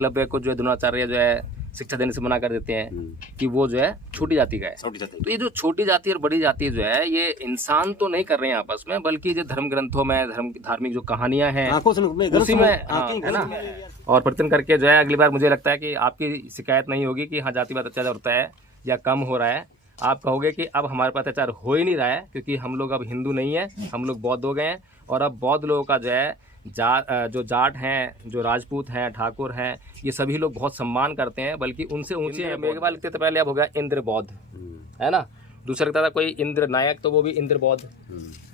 Club को जो है द्रोणाचार्य जो है शिक्षा देने से मना कर देते हैं कि वो जो है छोटी जाति का है। छोटी जाति। तो ये जो छोटी जाति और बड़ी जाति जो है ये इंसान तो नहीं कर रहे हैं आपस में, बल्कि जो धर्म ग्रंथों में धार्मिक जो कहानियां हैं उसी में है ना, और परिवर्तन करके जो है अगली बार मुझे लगता है कि आपकी शिकायत नहीं होगी कि हाँ जातिवाद अत्याचार होता है या कम हो रहा है। आप कहोगे कि अब हमारे पास अत्याचार हो ही नहीं रहा है, क्योंकि हम लोग अब हिंदू नहीं है, हम लोग बौद्ध हो गए हैं। और अब बौद्ध लोगों का जो है जो जाट हैं, जो राजपूत हैं, ठाकुर हैं, ये सभी लोग बहुत सम्मान करते हैं, बल्कि उनसे ऊंचे मेघवाल लिखते थे पहले, अब हो गया इंद्र बौद्ध, है ना। दूसरा लिखता था कोई इंद्र नायक, तो वो भी इंद्र बौद्ध,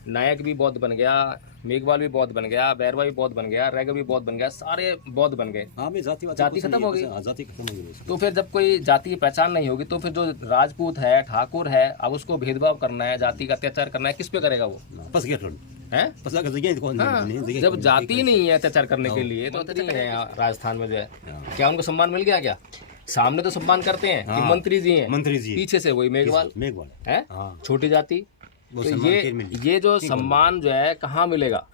नायक भी बौद्ध बन गया, मेघवाल भी बौद्ध बन गया, बैरवा भी बौद्ध बन गया, रैग भी बौद्ध बन गया, सारे बौद्ध बन गए। जाति खत्म हो गई। तो फिर जब कोई जाति की पहचान नहीं होगी तो फिर जो राजपूत है, ठाकुर है, अब उसको भेदभाव करना है, जाति का अत्याचार करना है, किस पे करेगा वो है? जब जाति नहीं है अत्याचार करने के लिए तो नहीं है राजस्थान में जो है। क्या उनको सम्मान मिल गया? क्या सामने तो सम्मान करते हैं कि मंत्री जी हैं, मंत्री जी, पीछे से वही मेघवाल है, छोटी जाति। तो ये जो सम्मान जो है कहाँ मिलेगा?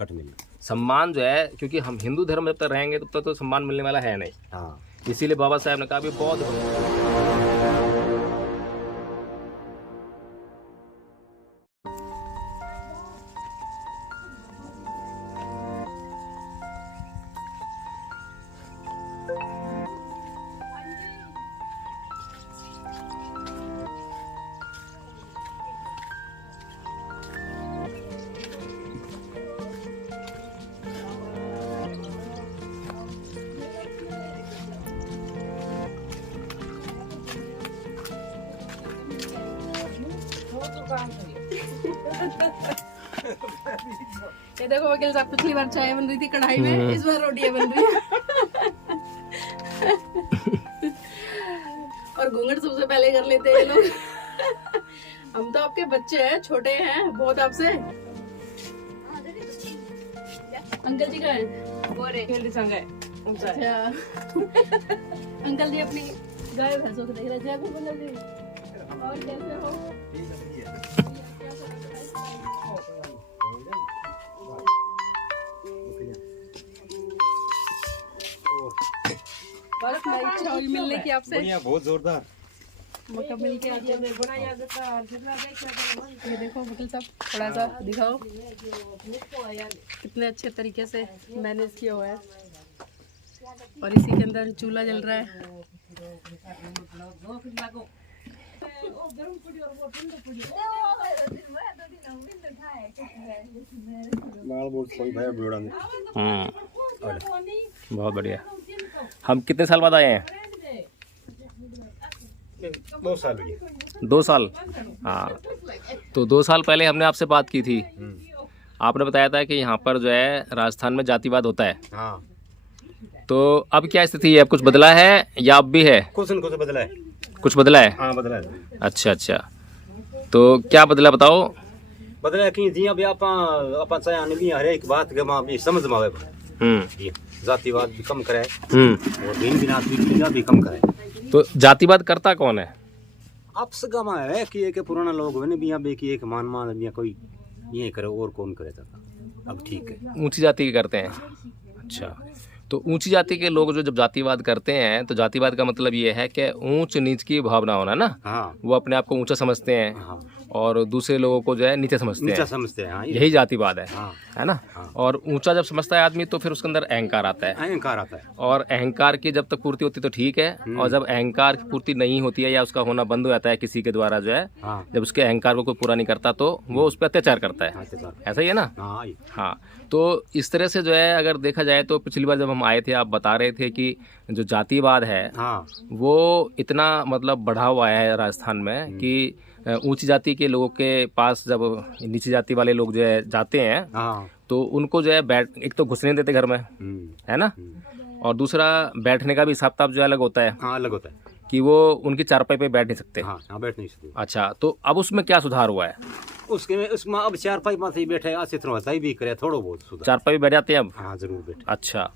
सम्मान जो है, क्योंकि हम हिंदू धर्म में जब तक रहेंगे तब तक तो सम्मान मिलने वाला है नहीं। इसीलिए बाबा साहब ने कहा भी बौद्ध ये देखो वकील साहब, पिछली बार चाय बन रही थी कढ़ाई में, इस बार रोटियां बन रही है। और घूंघट सबसे पहले कर लेते हैं ये लोग। हम तो आपके बच्चे हैं, छोटे हैं बहुत आपसे। अंकल जी का है अच्छा। अंकल जी अपनी गाय भैंसों को देख रहे थे। और कैसे हो? इच्छा हुई मिलने की आपसे। बहुत जोरदार मौका मिल के ये देखो वकील साहब, थोड़ा सा दिखाओ कितने अच्छे तरीके से मैनेज किया हुआ है। और इसी के अंदर चूल्हा जल रहा है। बहुत बढ़िया। हम कितने साल बाद आए हैं? 2 साल। 2 साल, हाँ। तो 2 साल पहले हमने आपसे बात की थी। आपने बताया था कि यहाँ पर जो है राजस्थान में जातिवाद होता है। हाँ। तो अब क्या स्थिति है? अब कुछ बदला है या अब भी है? कुछ बदला है। कुछ बदला है? हाँ, बदला है। अच्छा अच्छा, तो क्या बदला बताओ? बदला कि जी अब आप चाहे भी हर एक बात के मां भी समझ में आवे। जातिवाद भी कम करे और दिन बिना भी कम करे। तो जातिवाद करता कौन है? आपस गमा है कि एक पुराना लोग है बिया बे की एक मान बिया कोई ये करे और कौन करे था। अब ठीक है, ऊंची जाति के करते हैं। अच्छा, तो ऊंची जाति के लोग जो जब जातिवाद करते हैं तो जातिवाद का मतलब ये है कि ऊंच नीच की भावना होना ना। हाँ। वो अपने आप को ऊंचा समझते हैं। हाँ। और दूसरे लोगों को जो है नीचे समझते हैं। हाँ, यही जातिवाद है। हाँ। है ना। हाँ। और ऊंचा जब समझता है आदमी तो फिर उसके अंदर अहंकार आता है। और अहंकार की जब तक पूर्ति होती तो ठीक है, और जब अहंकार की पूर्ति नहीं होती है या उसका होना बंद हो जाता है किसी के द्वारा जो है, जब उसके अहंकार को कोई पूरा नहीं करता तो वो उस पर अत्याचार करता है। ऐसा ही है ना। हाँ। तो इस तरह से जो है अगर देखा जाए तो पिछली बार जब हम आए थे आप बता रहे थे कि जो जातिवाद है वो इतना मतलब बढ़ा हुआ है राजस्थान में कि ऊंची जाति के लोगों के पास जब नीची जाति वाले लोग जो है जाते हैं तो उनको जो है एक तो घुसने देते घर में, है ना। और दूसरा बैठने का भी हिसाब किताब जो अलग होता है। अलग होता है कि वो उनकी चारपाई पे बैठ नहीं सकते। बैठ नहीं सकते। अच्छा, तो अब उसमें क्या सुधार हुआ है? उसमें अब चारपाई में बैठे अच्छी तरह भी करे, थोड़ा बहुत सुधार। चारपाई पे बैठ जाते हैं अब? हाँ, जरूर बैठे। अच्छा।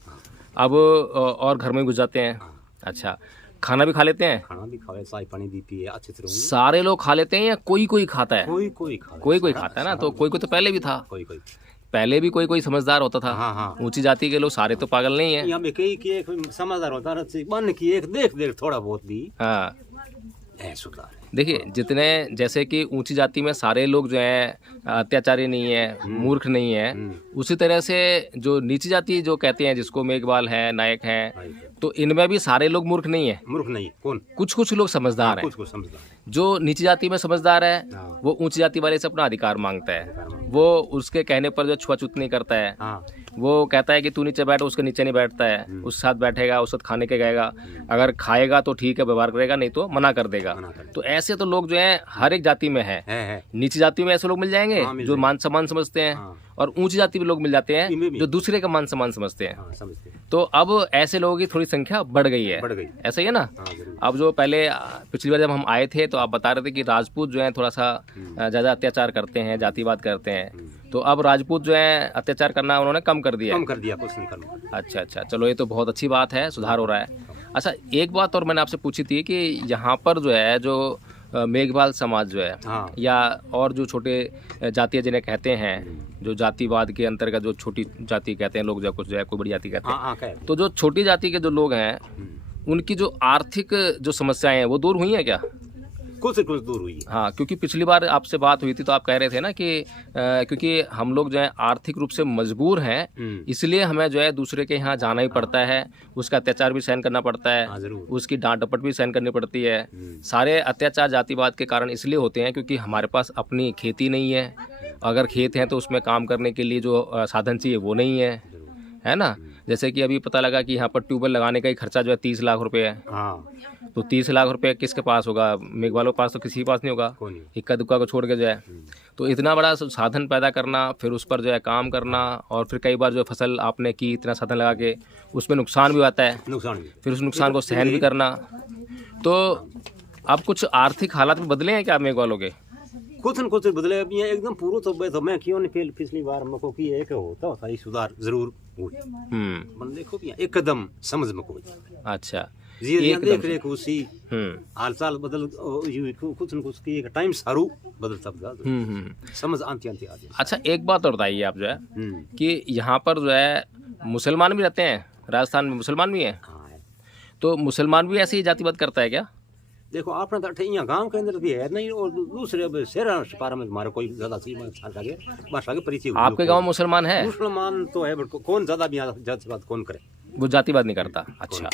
अब और घर में घुस जाते हैं। अच्छा, खाना भी खा लेते हैं? खाना भी खा, चाय पानी भी पिए अच्छी तरह। सारे लोग खा लेते हैं या कोई खाता है? कोई खाता है ना। तो कोई तो पहले भी था। पहले भी कोई कोई समझदार होता था। हाँ हाँ ऊंची जाति के लोग सारे तो पागल नहीं है। यहाँ पे कई की एक समझदार होता है, बन की एक देख देख थोड़ा बहुत भी हाँ है सुधार है। देखिए, जितने जैसे कि ऊंची जाति में सारे लोग जो है अत्याचारी नहीं है, मूर्ख नहीं है, उसी तरह से जो नीची जाति जो कहते हैं जिसको मेघवाल है, नायक है, तो इनमें भी सारे लोग मूर्ख नहीं है। मूर्ख नहीं कौन, कुछ कुछ लोग समझदार हैं। कुछ कुछ समझदार है। जो नीची जाति में समझदार है हाँ। वो ऊंची जाति वाले से अपना अधिकार मांगता है। वो उसके कहने पर जो छुआछूत नहीं करता है। हाँ वो कहता है कि तू नीचे बैठ, उसके नीचे नहीं बैठता है, उसके साथ बैठेगा, उसके साथ खाने के गएगा, अगर खाएगा तो ठीक है व्यवहार करेगा, नहीं तो मना कर देगा। तो ऐसे तो लोग जो है हर एक जाति में है। नीची जाति में ऐसे लोग मिल जाएंगे हाँ, मिल जो मान सम्मान समझते हैं। हाँ। और ऊंची जाति में लोग मिल जाते इनमें हैं भी। जो दूसरे का मान सम्मान समझते हैं। हाँ समझते हैं। तो अब ऐसे लोगों की थोड़ी संख्या बढ़ गई है। बढ़ गई। ऐसा ही है ना। हाँ जरूर। अब जो पहले पिछली बार जब हम आए थे तो आप बता रहे थे कि राजपूत जो है थोड़ा सा ज़्यादा अत्याचार करते हैं, जातिवाद करते हैं। तो अब राजपूत जो है अत्याचार करना उन्होंने कम कर दिया। कम कर दिया, कुछ नहीं करना। अच्छा अच्छा, चलो ये तो बहुत अच्छी बात है, सुधार हो रहा है। अच्छा, एक बात और मैंने आपसे पूछी थी कि यहाँ पर जो है जो मेघवाल समाज जो है हाँ। या और जो छोटे जातियाँ जिन्हें कहते हैं, जो जातिवाद के अंतर्गत जो छोटी जाति कहते हैं लोग, जो कुछ जो है कोई बड़ी जाति कहते हैं, हाँ कह तो जो छोटी जाति के जो लोग हैं उनकी जो आर्थिक जो समस्याएं हैं वो दूर हुई हैं क्या? कुछ दूर हुई। हाँ, क्योंकि पिछली बार आपसे बात हुई थी तो आप कह रहे थे ना कि क्योंकि हम लोग जो है आर्थिक रूप से मजबूर हैं, इसलिए हमें जो है दूसरे के यहाँ जाना ही पड़ता है, उसका अत्याचार भी सहन करना पड़ता है, उसकी डांट डपट भी सहन करनी पड़ती है। सारे अत्याचार जातिवाद के कारण इसलिए होते हैं क्योंकि हमारे पास अपनी खेती नहीं है, अगर खेत हैं तो उसमें काम करने के लिए जो साधन चाहिए वो नहीं है ना। जैसे कि अभी पता लगा कि यहाँ पर ट्यूबवेल लगाने का ही खर्चा जो है 30 लाख रुपए है। हाँ तो 30 लाख रुपए किसके पास होगा? मेघवालों के पास तो किसी के पास नहीं होगा, इक्का दुक्का को छोड़ के जो है। तो इतना बड़ा साधन पैदा करना, फिर उस पर जो है काम करना, और फिर कई बार जो फसल आपने की इतना साधन लगा के उसमें नुकसान भी आता है, फिर उस नुकसान को सहन भी करना। तो अब कुछ आर्थिक हालात भी बदले हैं क्या मेघवालों के? कुछ न कुछ बदले अभी हैं, एकदम पूरा तो मैं क्यों नहीं पिछली बार मको की एक होता ही सुधार जरूर हुई। मन देखो भी एक कदम समझ मको। अच्छा, जी देख रेख उसी हाल चाल बदल कुछ न कुछ की एक टाइम सारू बदल सब समझ आंती आंती आ जाए। अच्छा, एक बात और बताइए आप जो है कि यहाँ पर जो है मुसलमान भी रहते हैं, राजस्थान में मुसलमान भी हैं। तो मुसलमान भी ऐसे ही जातिवाद करता है क्या? देखो आपने तो यहाँ गांव के अंदर भी है नहीं, और दूसरे शहर पारा में हमारे कोई ज्यादा भाषा के परिचय। आपके गांव मुसलमान है? मुसलमान तो है, कौन ज्यादा भी जातिवाद कौन करे, वो जातिवाद नहीं करता। अच्छा,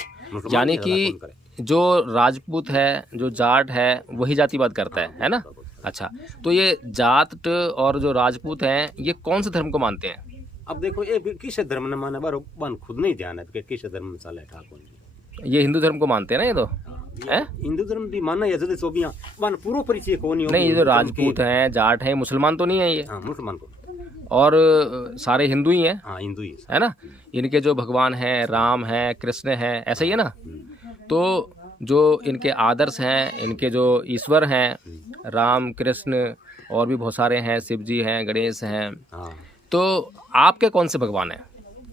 यानी कि जो राजपूत है, जो जाट है, वही जातिवाद करता है ना। अच्छा, तो ये जाट और जो राजपूत हैं ये कौन से धर्म को मानते हैं? अब देखो ये किस धर्म ने माना बार खुद नहीं ध्यान है कि किस धर्म में चले ठाकुर। ये हिंदू धर्म को मानते हैं ना, ये तो है हिंदू धर्म भी मानना है जैसे तो भी मान पूरा परिचय कौन नहीं। ये जो राजपूत हैं, जाट हैं, मुसलमान तो नहीं है ये? मुसलमान को और सारे हिंदू ही हैं। हाँ हिंदू ही है ना। इनके जो भगवान हैं, राम हैं, कृष्ण हैं, ऐसा ही है ना। तो जो इनके आदर्श हैं, इनके जो ईश्वर हैं, राम कृष्ण और भी बहुत सारे हैं, शिव जी हैं, गणेश हैं। तो आपके कौन से भगवान हैं?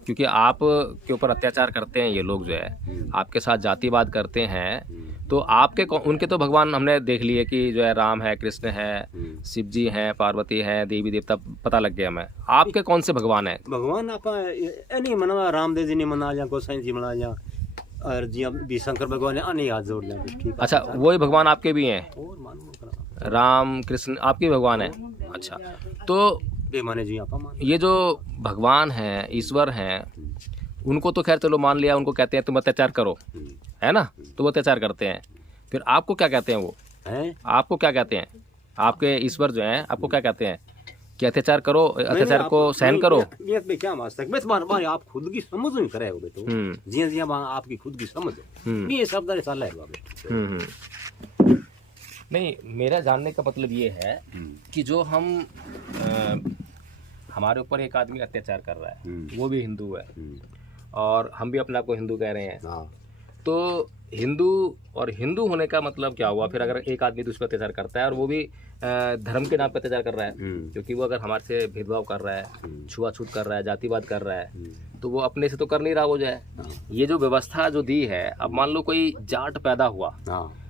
क्योंकि आप के ऊपर अत्याचार करते हैं ये लोग, जो है आपके साथ जातिवाद करते हैं, तो आपके उनके तो भगवान हमने देख लिए कि जो है राम है, कृष्ण है, शिव जी हैं, पार्वती हैं, देवी देवता पता लग गया हमें। आपके कौन से भगवान हैं? भगवान आप नहीं मना, रामदेव जी ने मना जा, गोसाई जी मना जा, और जी भी शंकर भगवान ने याद जोड़ लिया। ठीक। अच्छा, वही भगवान आपके भी हैं? राम कृष्ण आपके भगवान हैं। अच्छा, तो माने जी आप ये जो भगवान हैं, ईश्वर हैं, उनको तो खैर चलो मान लिया, उनको कहते हैं तुम अत्याचार करो, है ना, तो वो अत्याचार करते हैं। फिर आपको क्या कहते हैं वो है? आपको क्या कहते हैं? आपके ईश्वर जो हैं आपको क्या कहते हैं कि अत्याचार करो, अत्याचार को सहन करो? ये क्या वास्ता बस बार आप खुद की समझ नहीं करे हो बेटो, जी जी आपकी खुद की समझ ये शब्द साल है। नहीं, मेरा जानने का मतलब ये है कि जो हम हमारे ऊपर एक आदमी अत्याचार कर रहा है, वो भी हिंदू है और हम भी अपने आप को हिंदू कह रहे हैं। तो हिंदू और हिंदू होने का मतलब क्या हुआ? फिर अगर एक आदमी दूसरे पर अत्याचार करता है और वो भी धर्म के नाम पर अत्याचार कर रहा है, क्योंकि वो अगर हमारे से भेदभाव कर रहा है, छुआछूत कर रहा है, जातिवाद कर रहा है, तो वो अपने से तो कर नहीं रहा वो जो है। ये जो व्यवस्था जो दी है, अब मान लो कोई जाट पैदा हुआ,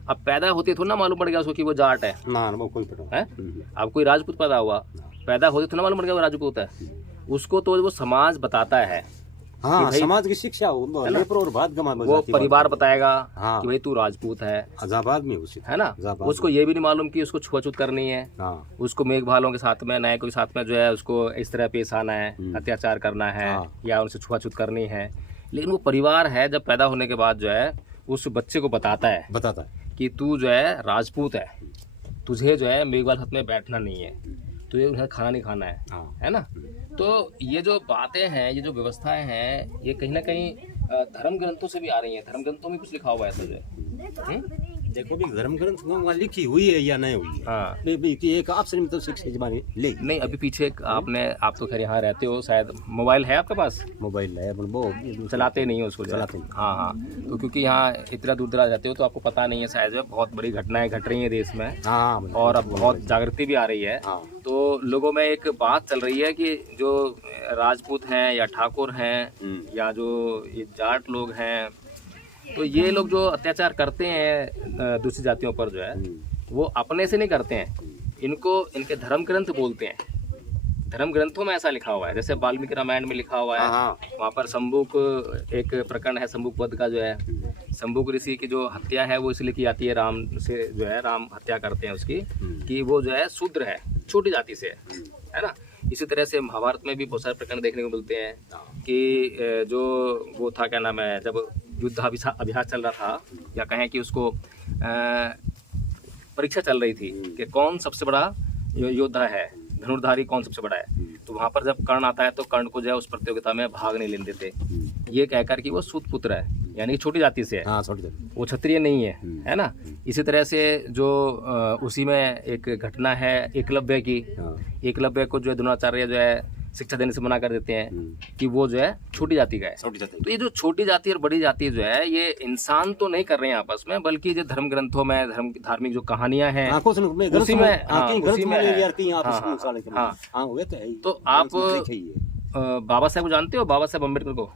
अब पैदा होते थोड़ा ना मालूम पड़ गया उसको कि वो जाट है। वो कोई है अब कोई राजपूत पैदा हुआ, पैदा होते थोड़ा मालूम पड़ गया वो राजपूत है। उसको तो वो समाज बताता है। हाँ, समाज की शिक्षा और बात वो परिवार बताएगा कि भाई तू राजपूत है, आजाबाद में है ना। उसको ये भी नहीं मालूम कि उसको छुआछूत करनी है, उसको मेघभालों के साथ में नायकों के साथ में जो है उसको इस तरह पेश आना है, अत्याचार करना है या उनसे छुआछूत करनी है। लेकिन वो परिवार है जब पैदा होने के बाद जो है उस बच्चे को बताता है कि तू जो है राजपूत है, तुझे जो है मेघवाल हत में बैठना नहीं है, तुझे उन्हें खाना नहीं खाना है ना। तो ये जो बातें हैं, ये जो व्यवस्थाएं हैं, ये कहीं ना कहीं धर्म ग्रंथों से भी आ रही हैं। धर्म ग्रंथों में कुछ लिखा हुआ है ऐसा जो है। देखो भी धर्म ग्रंथ लिखी हुई है या नहीं हुई है। हाँ, एक आपसे मतलब शिक्षा जमाने ले नहीं, अभी पीछे आप तो खैर यहाँ रहते हो, शायद मोबाइल है आपके पास? मोबाइल है, वो चलाते नहीं हो उसको? चलाते नहीं। हाँ, तो क्योंकि यहाँ इतना दूर दराज रहते हो तो आपको पता नहीं है शायद जो बहुत बड़ी घटनाएं घट रही हैं देश में। और अब बहुत जागृति भी आ रही है। तो लोगों में एक बात चल रही है कि जो राजपूत हैं या ठाकुर हैं या जो ये जाट लोग हैं, तो ये लोग जो अत्याचार करते हैं दूसरी जातियों पर जो है वो अपने से नहीं करते हैं, इनको इनके धर्म ग्रंथ बोलते हैं। धर्म ग्रंथों में ऐसा लिखा हुआ है, जैसे वाल्मीकि रामायण में लिखा हुआ है। वहाँ पर शंबुक एक प्रकरण है, शंबुक वध का जो है, शंबुक ऋषि की जो हत्या है वो इसलिए की जाती है, राम से जो है राम हत्या करते हैं उसकी, कि वो जो है शूद्र है, छोटी जाति से है ना। इसी तरह से महाभारत में भी बहुत सारे प्रकरण देखने को मिलते हैं कि जो वो था, क्या नाम है, जब युद्ध अभ्यास चल रहा था या कहें कि उसको परीक्षा चल रही थी कि कौन सबसे बड़ा योद्धा है, धनुर्धारी कौन सबसे बड़ा है, तो वहां पर जब कर्ण आता है तो कर्ण को जो है उस प्रतियोगिता में भाग नहीं लेने देते, ये कहकर कि वो सूत पुत्र है, यानी छोटी जाति से है, वो क्षत्रिय नहीं है ना। इसी तरह से जो उसी में एक घटना है एकलव्य की, एकलव्य को जो है द्रोणाचार्य जो है शिक्षा देने से मना कर देते हैं कि वो जो है छोटी जाति का है। तो ये जो छोटी जाति और बड़ी जाति जो है ये इंसान तो नहीं कर रहे हैं आपस में, बल्कि जो धर्म ग्रंथों में धार्मिक जो कहानियां हैं उसी में तो आप बाबा साहब को जानते हो? बाबा साहब अम्बेडकर को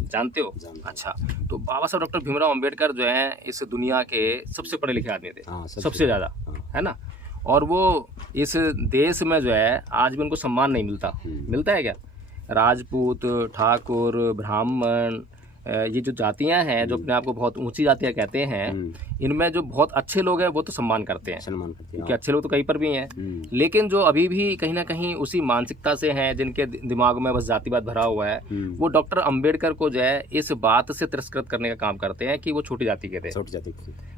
जानते हो? अच्छा, तो बाबा साहब डॉक्टर भीमराव अम्बेडकर जो है इस दुनिया के सबसे पढ़े लिखे आदमी थे, सबसे ज्यादा, है ना। और वो इस देश में जो है आज भी उनको सम्मान नहीं मिलता है क्या? राजपूत, ठाकुर, ब्राह्मण, ये जो जातियां हैं जो अपने आप को बहुत ऊंची जातियां कहते हैं, इनमें जो बहुत अच्छे लोग हैं वो तो सम्मान करते हैं, क्योंकि अच्छे लोग तो कहीं पर भी हैं। लेकिन जो अभी भी कहीं ना कहीं उसी मानसिकता से हैं, जिनके दिमाग में बस जातिवाद भरा हुआ है, वो डॉक्टर अंबेडकर को जो है इस बात से तिरस्कृत करने का काम करते हैं कि वो छोटी जाति के थे,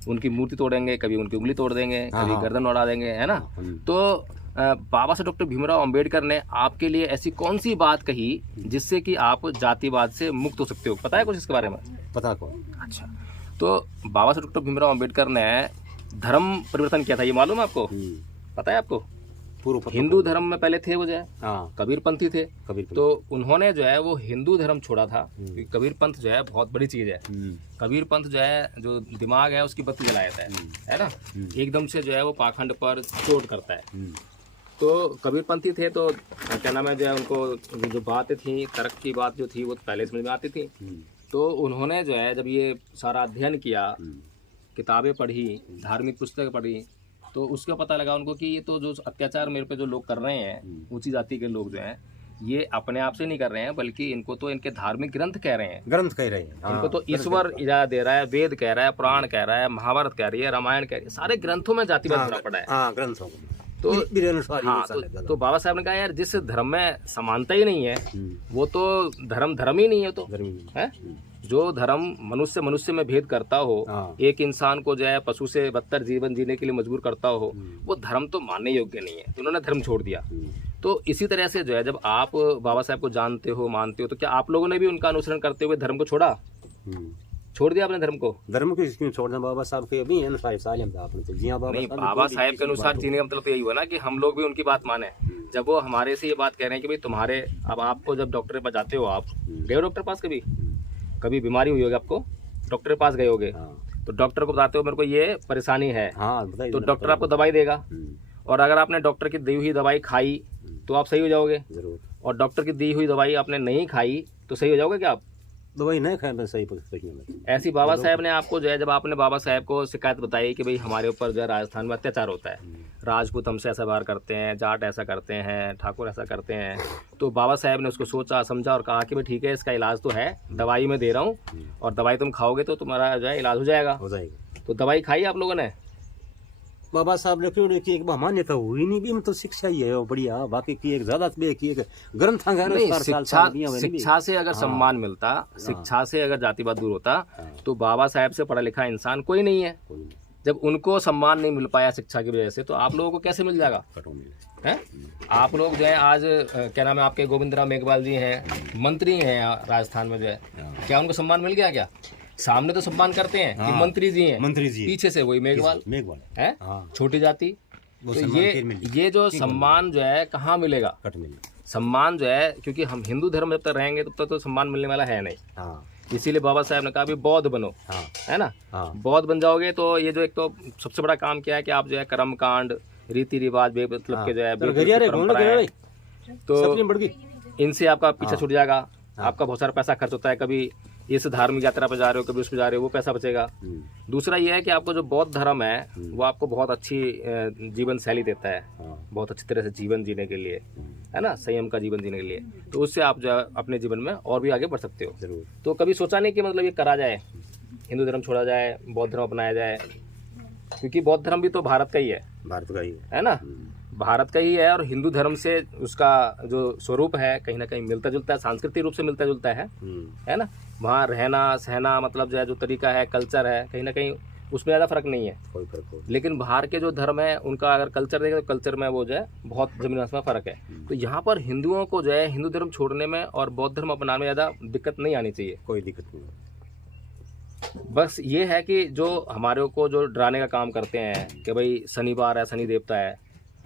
उनकी मूर्ति तोड़ेंगे, कभी उनकी उंगली तोड़ देंगे, कभी गर्दन उड़ा देंगे, है ना। तो बाबा साहब डॉक्टर भीमराव अंबेडकर ने आपके लिए ऐसी कौन सी बात कही जिससे कि आप जातिवाद से मुक्त हो सकते हो? पता है कुछ इसके बारे में? पता को। अच्छा, तो बाबा साहब डॉक्टर भीमराव अंबेडकर ने धर्म परिवर्तन किया था, ये मालूम है आपको? पता है आपको? हिंदू धर्म में पहले थे वो जो है कबीरपंथी थे, तो उन्होंने जो है वो हिंदू धर्म छोड़ा था। कबीर पंथ जो है बहुत बड़ी चीज है। कबीर पंथ जो है जो दिमाग है उसकी बत्ती जला देता है ना, एकदम से जो है वो पाखंड पर चोट करता है। तो कबीरपंथी थे तो क्या नाम है जो है उनको जो बातें थी, तर्क की बात जो थी वो पहले समझ में आती थी। तो उन्होंने जो है जब ये सारा अध्ययन किया, किताबें पढ़ी, धार्मिक पुस्तक पढ़ी, तो उसका पता लगा उनको कि ये तो जो अत्याचार मेरे पे जो लोग कर रहे हैं, ऊंची जाति के लोग जो हैं, ये अपने आप से नहीं कर रहे हैं, बल्कि इनको तो इनके धार्मिक ग्रंथ कह रहे हैं, इनको तो ईश्वर इजाजत दे रहा है, वेद कह रहा है, पुराण कह रहा है, महाभारत कह रही है, रामायण कह रही है, सारे ग्रंथों में जातिवाद भरा पड़ा है ग्रंथों। तो बाबा साहब ने कहा यार जिस धर्म में समानता ही नहीं है वो तो धर्म ही नहीं है, तो है जो धर्म मनुष्य में भेद करता हो, एक इंसान को जो है पशु से बदतर जीवन जीने के लिए मजबूर करता हो, वो धर्म तो मानने योग्य नहीं है। उन्होंने धर्म छोड़ दिया। तो इसी तरह से जो है जब आप बाबा साहब को जानते हो, मानते हो, तो क्या आप लोगों ने भी उनका अनुसरण करते हुए धर्म को छोड़ दिया आपने? धर्म को क्यों छोड़ना? बाबा साहब के अभी अनुसार नहीं, बाबा साहब के अनुसार जीने का मतलब तो यही हुआ ना कि हम लोग भी उनकी बात माने। जब वो हमारे से ये बात कह रहे हैं कि भाई तुम्हारे, अब आपको जब डॉक्टर के पास जाते हो, आप गए हो डॉक्टर के पास, कभी बीमारी हुई होगी आपको, डॉक्टर के पास गए होगे, तो डॉक्टर को बताते हो मेरे को ये परेशानी है, तो डॉक्टर आपको दवाई देगा, और अगर आपने डॉक्टर की दी हुई दवाई खाई तो आप सही हो जाओगे, और डॉक्टर की दी हुई दवाई आपने नहीं खाई तो सही हो जाओगे क्या आप? दवाई नहीं खाए मैं सही में। ऐसी बाबा साहब ने आपको जो है, जब आपने बाबा साहब को शिकायत बताई कि भाई हमारे ऊपर जो है राजस्थान में अत्याचार होता है, राजपूत हमसे ऐसा व्यवहार करते हैं, जाट ऐसा करते हैं, ठाकुर ऐसा करते हैं, तो बाबा साहब ने उसको सोचा समझा और कहा कि भाई ठीक है, इसका इलाज तो है, दवाई मैं दे रहा हूँ और दवाई तुम खाओगे तो तुम्हारा जो है इलाज हो जाएगा। तो दवाई खाई आप लोगों ने? बाबा साहब ने क्यों की एक मान्यता हुई नहीं भी, मतलब शिक्षा ही है वो बढ़िया, बाकी की एक ज्यादा की एक ग्रंथ शिक्षा से अगर सम्मान मिलता, शिक्षा से अगर जातिवाद दूर होता, तो बाबा साहब से पढ़ा लिखा इंसान कोई नहीं है। जब उनको सम्मान नहीं मिल पाया शिक्षा की वजह से, तो आप लोगों को कैसे मिल जाएगा? है आप लोग जो है आज क्या नाम है आपके, गोविंद राम मेघवाल जी हैं, मंत्री हैं राजस्थान में, जो है क्या उनको सम्मान मिल गया? क्या सामने तो सम्मान करते हैं कि मंत्री जी हैं, मंत्री जी, पीछे से वही मेघवाल है, छोटी जाति। तो ये जो सम्मान जो है कहाँ मिलेगा? सम्मान जो है, क्योंकि हम हिंदू धर्म जब तक रहेंगे तब तक तो सम्मान मिलने वाला है नहीं। इसीलिए बाबा साहब ने कहा भी बौद्ध बनो, है ना। बौद्ध बन जाओगे तो ये जो एक तो सबसे बड़ा काम क्या है कि आप जो है कर्म कांड, रीति रिवाज, मतलब के जो है परंपराएं, तो इनसे आपका पीछा छूट जाएगा। आपका बहुत सारा पैसा खर्च होता है, कभी इस धार्मिक यात्रा पर जा रहे हो, कभी उस पर जा रहे हो, वो पैसा बचेगा। दूसरा ये है कि आपको जो बौद्ध धर्म है वो आपको बहुत अच्छी जीवन शैली देता है, बहुत अच्छी तरह से जीवन जीने के लिए, है ना, संयम का जीवन जीने के लिए। तो उससे आप जो है अपने जीवन में और भी आगे बढ़ सकते हो। जरूर। तो कभी सोचा नहीं कि मतलब ये करा जाए, हिंदू धर्म छोड़ा जाए, बौद्ध धर्म अपनाया जाए? क्योंकि बौद्ध धर्म भी तो भारत का ही है, भारत का ही है ना, भारत का ही है। और हिंदू धर्म से उसका जो स्वरूप है कहीं ना कहीं मिलता जुलता है, सांस्कृतिक रूप से मिलता जुलता है ना। वहाँ रहना सहना, मतलब जो है जो तरीका है, कल्चर है, कहीं ना कहीं उसमें ज़्यादा फर्क नहीं है, कोई फर्क नहीं। लेकिन बाहर के जो धर्म है उनका अगर कल्चर देखें तो कल्चर में वो जो है बहुत जमीन आसमान फर्क है। तो यहाँ पर हिंदुओं को जो है हिंदू धर्म छोड़ने में और बौद्ध धर्म अपनाने में ज़्यादा दिक्कत नहीं आनी चाहिए, कोई दिक्कत नहीं। बस ये है कि जो हमारे को जो डराने का काम करते हैं कि भाई शनिवार है, शनि देवता है,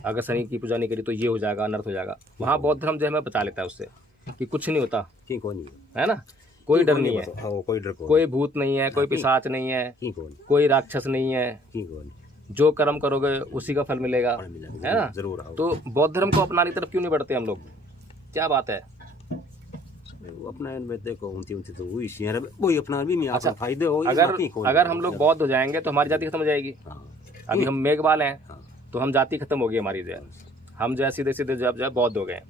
अगर शनि की पूजा नहीं करी तो ये हो जाएगा, अनर्थ हो जाएगा। वहाँ बौद्ध धर्म जो है हमें बचा लेता है उससे कि कुछ नहीं होता, है ना, कोई डर नहीं है, कोई भूत नहीं है, कोई पिशाच नहीं है, कोई राक्षस नहीं है, जो कर्म करोगे उसी का फल मिलेगा, है ना। जरूर। तो बौद्ध धर्म को अपनाने की तरफ क्यों नहीं बढ़ते हम लोग? क्या बात है? अपना देखो तो वही अपना भी नहीं। अच्छा, फायदे हो अगर हम लोग बौद्ध हो जाएंगे तो हमारी जाति खत्म हो जाएगी। अभी हम मेघवाल हैं तो हम जाति खत्म हो गई हमारी, जो है हम जो है सीधे सीधे जब बौद्ध हो गए।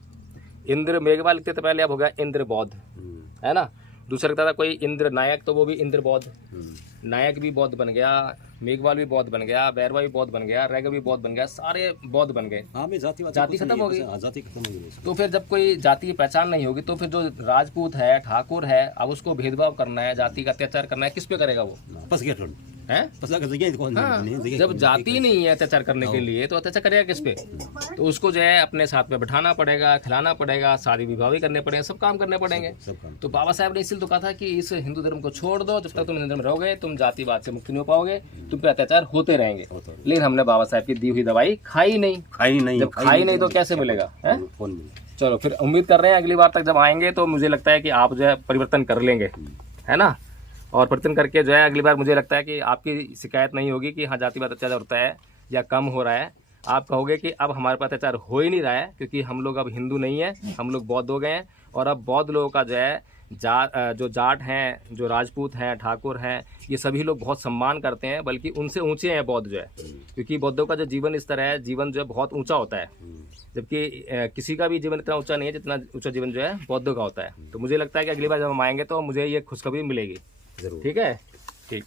इंद्र मेघवाल लिखते थे पहले, अब हो गया इंद्र बौद्ध, है ना। दूसरा कहता था कोई इंद्र नायक, तो वो भी इंद्र बौद्ध, नायक भी बौद्ध बन गया, मेघवाल भी बौद्ध बन गया, बैरवा भी बौद्ध बन गया, रैग भी बौद्ध बन गया, सारे बौद्ध बन गए। जाति खत्म हो गई। तो फिर जब कोई जाति की पहचान नहीं होगी तो फिर जो राजपूत है, ठाकुर है, अब उसको भेदभाव करना है, जाति का अत्याचार करना है, किस पे करेगा वो? है? जब जाति नहीं है अत्याचार करने के लिए तो अत्याचार करेगा किस पे? तो उसको जो है अपने साथ में बैठाना पड़ेगा, खिलाना पड़ेगा, शादी विवाह भी करने पड़ेंगे, सब काम करने पड़ेंगे। तो बाबा साहब ने इसलिए तो कहा था कि इस हिंदू धर्म को छोड़ दो, जब तक तुम हिंदू धर्म रहोगे तुम जातिवाद से मुक्ति नहीं हो पाओगे, तुम पे अत्याचार होते रहेंगे। लेकिन हमने बाबा साहब की दी हुई दवाई खाई नहीं। जब खाई नहीं तो कैसे मिलेगा? चलो फिर उम्मीद कर रहे हैं अगली बार तक जब आएंगे तो मुझे लगता है कि आप जो है परिवर्तन कर लेंगे, है ना। और परिवर्तन करके जो है अगली बार मुझे लगता है कि आपकी शिकायत नहीं होगी कि हाँ जातिवाद अत्याचार होता है या कम हो रहा है। आप कहोगे कि अब हमारे पास अत्याचार हो ही नहीं रहा है, क्योंकि हम लोग अब हिंदू नहीं है, हम लोग बौद्ध हो गए हैं। और अब बौद्ध लोगों का जो है जो जाट हैं, जो राजपूत हैं, ठाकुर हैं, ये सभी लोग बहुत सम्मान करते हैं, बल्कि उनसे ऊंचे हैं बौद्ध जो है, क्योंकि बौद्धों का जो जीवन स्तर है, जीवन जो है बहुत ऊंचा होता है, जबकि किसी का भी जीवन इतना ऊंचा नहीं है जितना ऊंचा जीवन जो है बौद्धों का होता है। तो मुझे लगता है कि अगली बार जब हम आएंगे तो मुझे ये खुशखबरी मिलेगी। ठीक है, ठीक।